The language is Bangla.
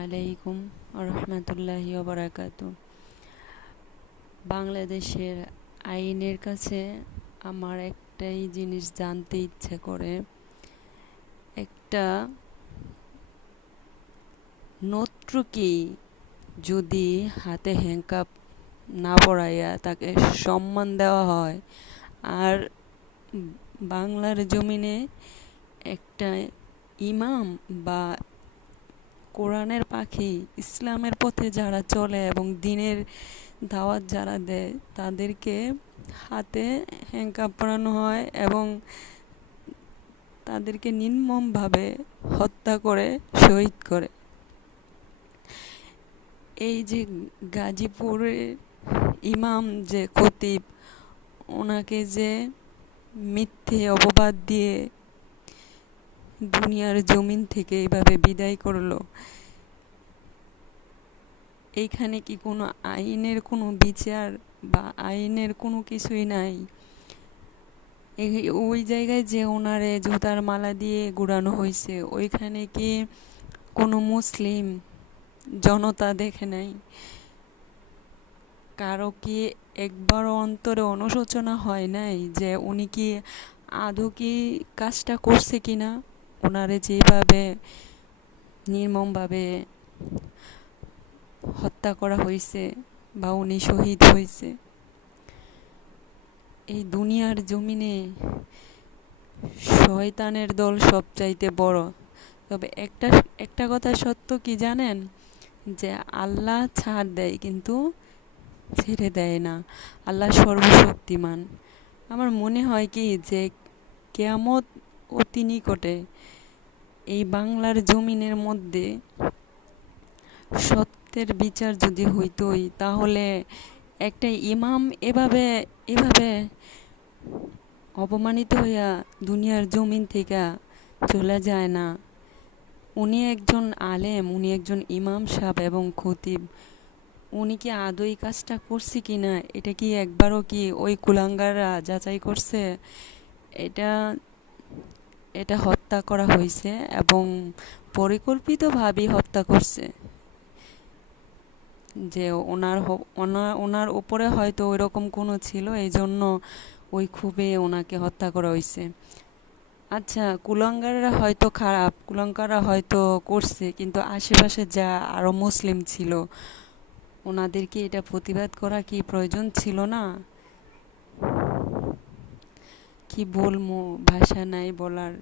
আলাইকুম রহমতুল্লাহি ওবারাকাতু। বাংলাদেশের আইনের কাছে আমার একটাই জিনিস জানতে ইচ্ছে করে, একটা নর্তকী যদি হাতে হ্যান্ডকাপ না পরাইয়া তাকে সম্মান দেওয়া হয়, আর বাংলার জমিনে একটা ইমাম বা কোরআনের পাখি ইসলামের পথে যারা চলে এবং দ্বীনের দাওয়াত যারা দেয় তাদেরকে হাতে হ্যান্ডকাপ পরানো হয় এবং তাদেরকে নির্মমভাবে হত্যা করে শহীদ করে। এই যে গাজীপুরের ইমাম যে খতিব, ওনাকে যে মিথ্যে অপবাদ দিয়ে দুনিয়ার জমিন থেকে এইভাবে বিদায় করলো, এইখানে কি কোনো আইনের কোনো বিচার বা আইনের কোনো কিছুই নাই? ওই জায়গায় যে ওনারে জুতার মালা দিয়ে ঘুরানো হয়েছে, ওইখানে কি কোনো মুসলিম জনতা দেখে নাই? কারো কি একবারও অন্তরে অনুশোচনা হয় নাই যে উনি কি আদৌ কি কাজটা করছে কিনা? ওনারে যেভাবে নির্মমভাবে হত্যা করা হয়েছে বা উনি শহীদ হয়েছে, এই দুনিয়ার জমিনে শয়তানের দল সবচাইতে বড়। তবে একটা একটা কথা সত্য কি জানেন, যে আল্লাহ ছাড় দেয় কিন্তু ছেড়ে দেয় না। আল্লাহ সর্বশক্তিমান। আমার মনে হয় কি যে কিয়ামত অতি নিকটে। এই বাংলার জমিনের মধ্যে সত্যের বিচার যদি হইতই, তাহলে একটা ইমাম এভাবে এভাবে অপমানিত হইয়া দুনিয়ার জমিন থেকে চলে যায় না। উনি একজন আলেম, উনি একজন ইমাম সাহেব এবং খতিব। উনি কি আদৌ এই কাজটা করছে কি না, এটা কি একবারও কি ওই কুলাঙ্গাররা যাচাই করছে? এটা এটা হত্যা করা হয়েছে এবং পরিকল্পিতভাবেই হত্যা করছে। যে ওনার উপরে হয়তো ওই রকম কোনো ছিল, এই জন্য ওই ক্ষোভে ওনাকে হত্যা করা হয়েছে। আচ্ছা, কুলাঙ্গাররা হয়তো খারাপ, কুলাঙ্গাররা হয়তো করছে, কিন্তু আশেপাশে যা আরও মুসলিম ছিল, ওনাদেরকে এটা প্রতিবাদ করা কি প্রয়োজন ছিল না? কি বলবো, ভাষা নাই বলার।